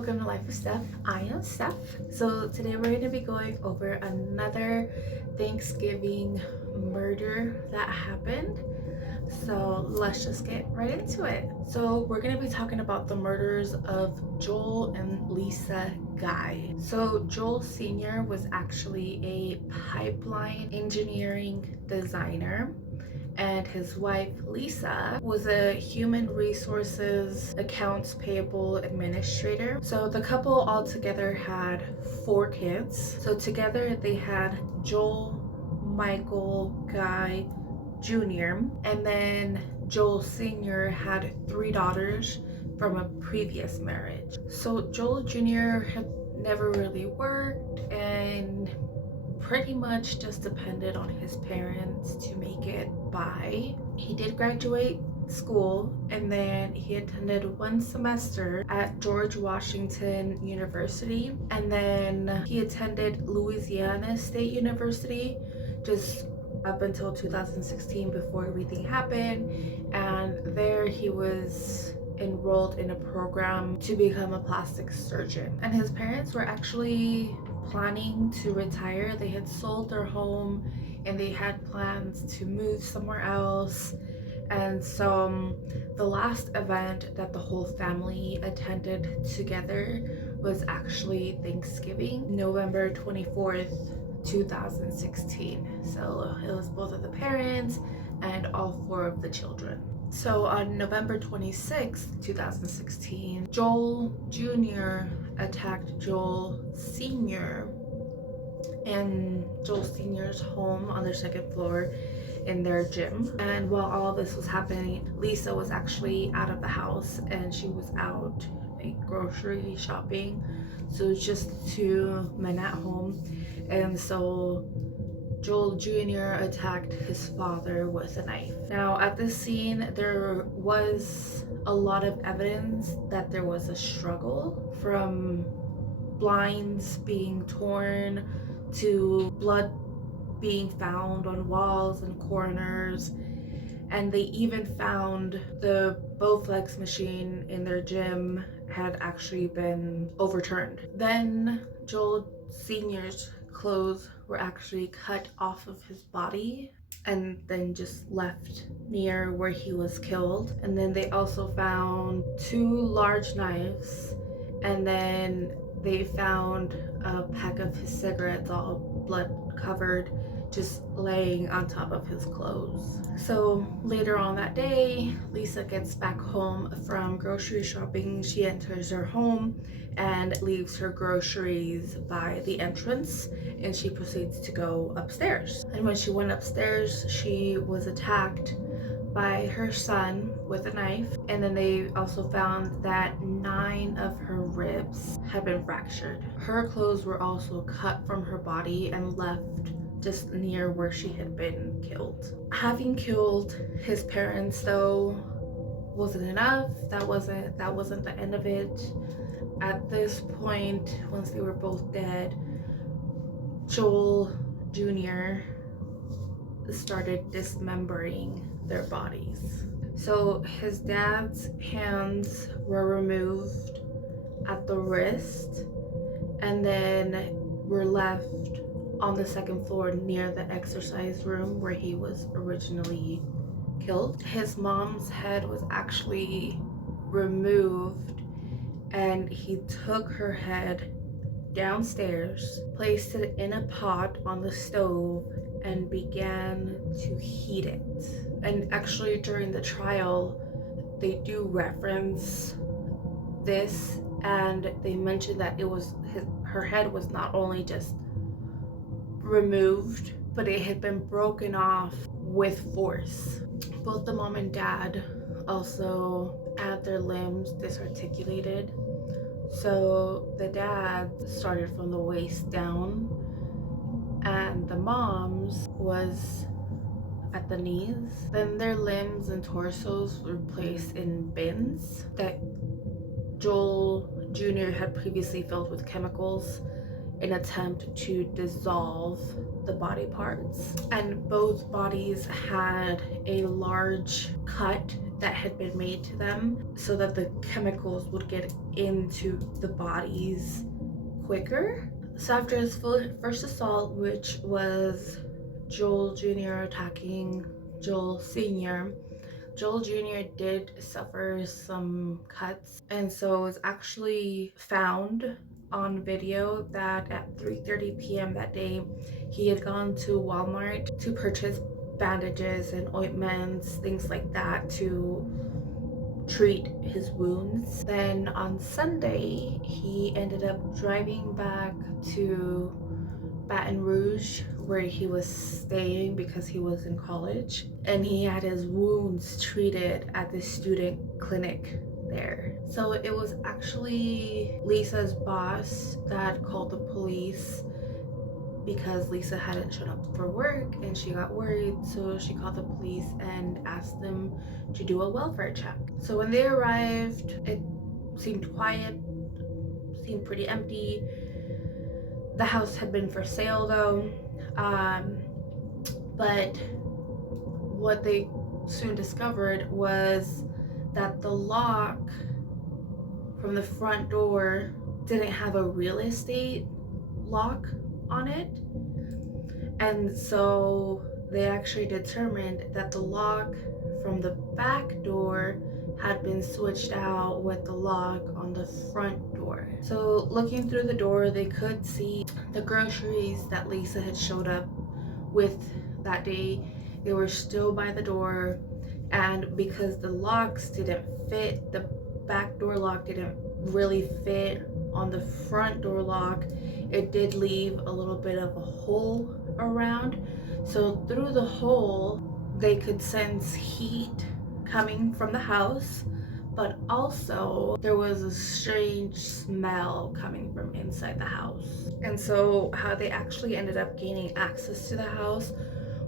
welcome to Life with Steph. I am Steph. So today we're going to be going over another Thanksgiving murder that happened. So let's just get right into it. So we're going to be talking about the murders of Joel and Lisa Guy. So Joel Sr. was actually a pipeline engineering designer, and his wife Lisa was a human resources accounts payable administrator. So the couple altogether had 4 kids. So together they had Joel Michael Guy Jr. and then Joel Sr. had 3 daughters from a previous marriage. So Joel Jr. had never really worked and pretty much just depended on his parents to make it by. He did graduate school and then he attended 1 semester at George Washington University, and then he attended Louisiana State University just up until 2016 before everything happened, and there he was enrolled in a program to become a plastic surgeon. And his parents were actually planning to retire. They had sold their home and they had plans to move somewhere else. And so the last event that the whole family attended together was actually Thanksgiving, November 24th, 2016. So it was both of the parents and all 4 of the children. So on November 26th, 2016, Joel Jr. attacked Joel Sr. in Joel Sr.'s home on their 2nd floor in their gym. And while all this was happening, Lisa was actually out of the house and she was out like grocery shopping. So it was just 2 men at home. And so Joel Jr. attacked his father with a knife. Now, at this scene, there was a lot of evidence that there was a struggle, from blinds being torn to blood being found on walls and corners. And they even found the Bowflex machine in their gym had actually been overturned. Then Joel Sr.'s clothes were actually cut off of his body and then just left near where he was killed. And then they also found 2 large knives, and then they found a pack of his cigarettes, all blood covered, just laying on top of his clothes. So later on that day, Lisa gets back home from grocery shopping. She enters her home and leaves her groceries by the entrance, and she proceeds to go upstairs. And when she went upstairs, she was attacked by her son with a knife, and then they also found that 9 of her ribs had been fractured. Her clothes were also cut from her body and left just near where she had been killed. Having killed his parents, though, wasn't enough. That wasn't the end of it. At this point, once they were both dead, Joel Jr. started dismembering their bodies. So his dad's hands were removed at the wrist and then were left on the 2nd floor near the exercise room where he was originally killed. His mom's head was actually removed, and he took her head downstairs, placed it in a pot on the stove, and began to heat it. And actually during the trial, they do reference this, and they mentioned that her head was not only just removed, but it had been broken off with force. Both the mom and dad also had their limbs disarticulated. So the dad started from the waist down, and the mom's was at the knees. Then their limbs and torsos were placed in bins that Joel Jr. had previously filled with chemicals, an attempt to dissolve the body parts. And both bodies had a large cut that had been made to them so that the chemicals would get into the bodies quicker. So after his first assault, which was Joel Jr. attacking Joel Sr., Joel Jr. did suffer some cuts, and so it was actually found on video that at 3:30 p.m. that day, he had gone to Walmart to purchase bandages and ointments, things like that, to treat his wounds. Then on Sunday, he ended up driving back to Baton Rouge, where he was staying because he was in college, and he had his wounds treated at the student clinic there. So it was actually Lisa's boss that called the police because Lisa hadn't shown up for work and she got worried, so she called the police and asked them to do a welfare check. So when they arrived, it seemed quiet, seemed pretty empty. The house had been for sale though, but what they soon discovered was that the lock from the front door didn't have a real estate lock on it, and so they actually determined that the lock from the back door had been switched out with the lock on the front door. So looking through the door, they could see the groceries that Lisa had showed up with that day. They were still by the door, and because the locks didn't fit, the back door lock didn't really fit on the front door lock, it did leave a little bit of a hole around. So through the hole, they could sense heat coming from the house, but also there was a strange smell coming from inside the house. And so how they actually ended up gaining access to the house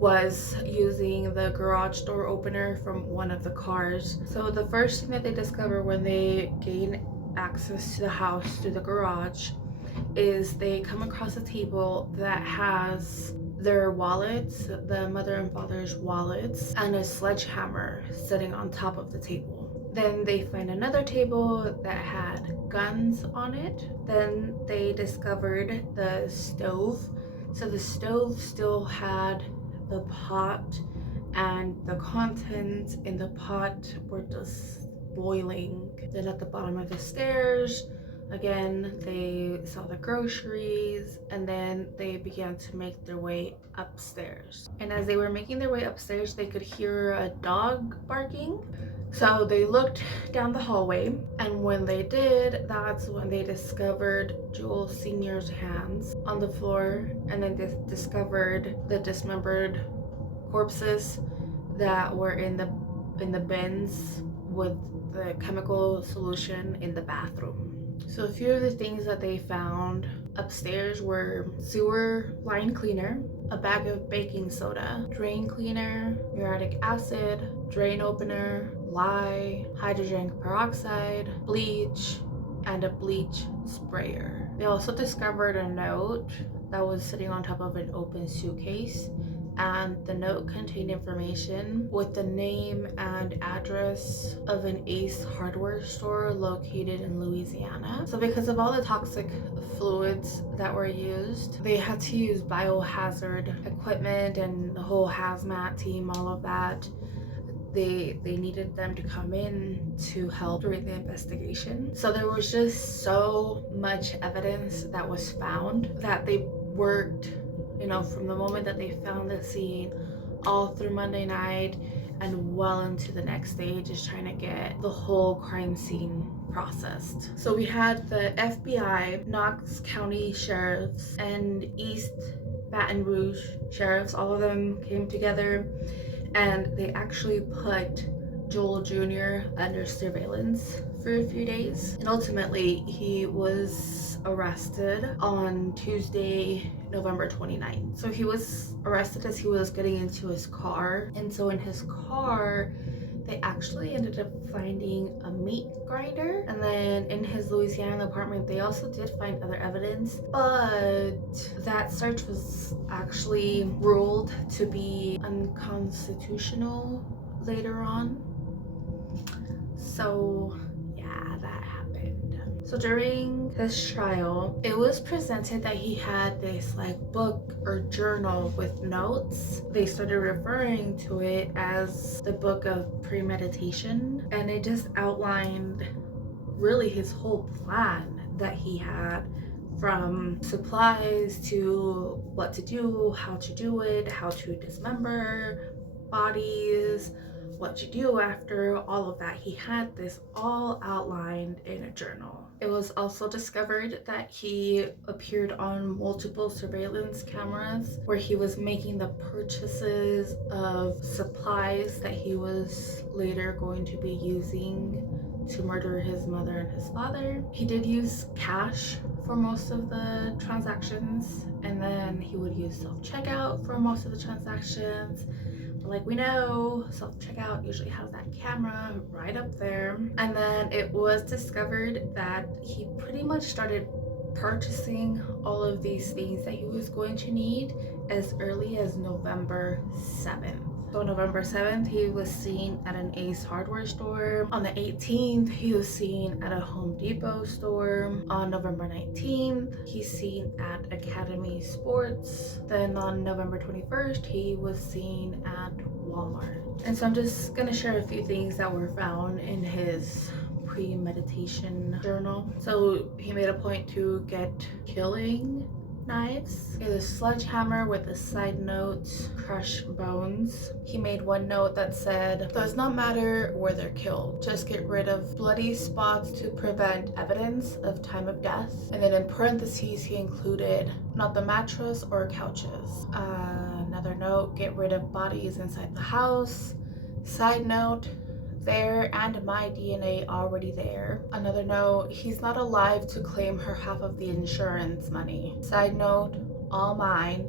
was using the garage door opener from one of the cars. So the first thing that they discover when they gain access to the house through the garage is they come across a table that has their wallets, the mother and father's wallets, and a sledgehammer sitting on top of the table. Then they find another table that had guns on it. Then they discovered the stove. So the stove still had the pot, and the contents in the pot were just boiling. Then at the bottom of the stairs, again, they saw the groceries, and then they began to make their way upstairs. And as they were making their way upstairs, they could hear a dog barking. So they looked down the hallway, and when they did, that's when they discovered Joel Sr.'s hands on the floor, and then they discovered the dismembered corpses that were in the bins with the chemical solution in the bathroom. So a few of the things that they found upstairs were sewer line cleaner, a bag of baking soda, drain cleaner, muriatic acid, drain opener, lye, hydrogen peroxide, bleach, and a bleach sprayer. They also discovered a note that was sitting on top of an open suitcase, and the note contained information with the name and address of an Ace hardware store located in Louisiana. So because of all the toxic fluids that were used, they had to use biohazard equipment and the whole hazmat team, all of that. They needed them to come in to help during the investigation. So there was just so much evidence that was found that they worked, from the moment that they found the scene all through Monday night and well into the next day, just trying to get the whole crime scene processed. So we had the FBI, Knox County Sheriffs, and East Baton Rouge Sheriffs. All of them came together, and they actually put Joel Jr. under surveillance for a few days. And ultimately, he was arrested on Tuesday, November 29th. So he was arrested as he was getting into his car. And so in his car, they actually ended up finding a meat grinder. And then in his Louisiana apartment, they also did find other evidence, but that search was actually ruled to be unconstitutional later on. So yeah, that happened. So during his trial, it was presented that he had this like book or journal with notes. They started referring to it as the book of premeditation, and it just outlined really his whole plan that he had, from supplies to what to do, how to do it, how to dismember bodies, what to do after, all of that. He had this all outlined in a journal. It was also discovered that he appeared on multiple surveillance cameras where he was making the purchases of supplies that he was later going to be using to murder his mother and his father. He did use cash for most of the transactions, and then he would use self-checkout for most of the transactions. Like we know, self-checkout usually has that camera right up there. And then it was discovered that he pretty much started purchasing all of these things that he was going to need as early as November 7th. So November 7th, he was seen at an Ace hardware store. On the 18th, he was seen at a Home Depot store. On November 19th, he's seen at Academy Sports. Then on November 21st, he was seen at Walmart. And so I'm just gonna share a few things that were found in his premeditation journal. So he made a point to get killing knives. He had a sledgehammer with a side note, crush bones. He made one note that said, does not matter where they're killed, just get rid of bloody spots to prevent evidence of time of death. And then in parentheses he included not the mattress or couches. Another note, get rid of bodies inside the house. Side note, there and my DNA already there. Another note, he's not alive to claim her half of the insurance money. Side note, all mine.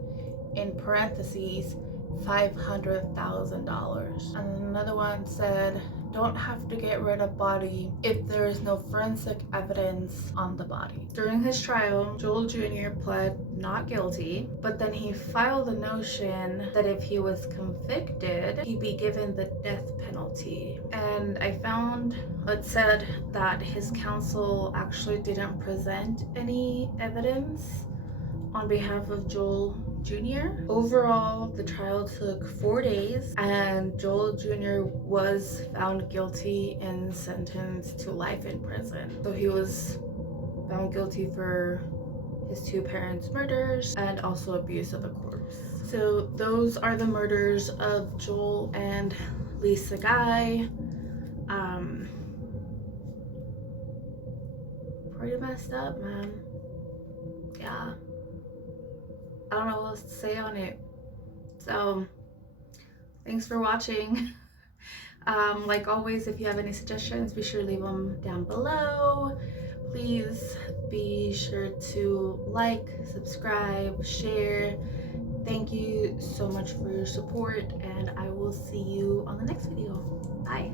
In parentheses, $500,000. And another one said, don't have to get rid of body if there is no forensic evidence on the body. During his trial, Joel Jr. pled not guilty, but then he filed the notion that if he was convicted, he'd be given the death penalty. And I found it said that his counsel actually didn't present any evidence on behalf of Joel Jr. Overall, the trial took 4 days, and Joel Jr. was found guilty and sentenced to life in prison. So he was found guilty for his two parents' murders and also abuse of a corpse. So those are the murders of Joel and Lisa Guy. Pretty messed up, man. Yeah. I don't know what else to say on it. So thanks for watching. Like always, if you have any suggestions, be sure to leave them down below. Please be sure to like, subscribe, share. Thank you so much for your support, and I will see you on the next video. Bye.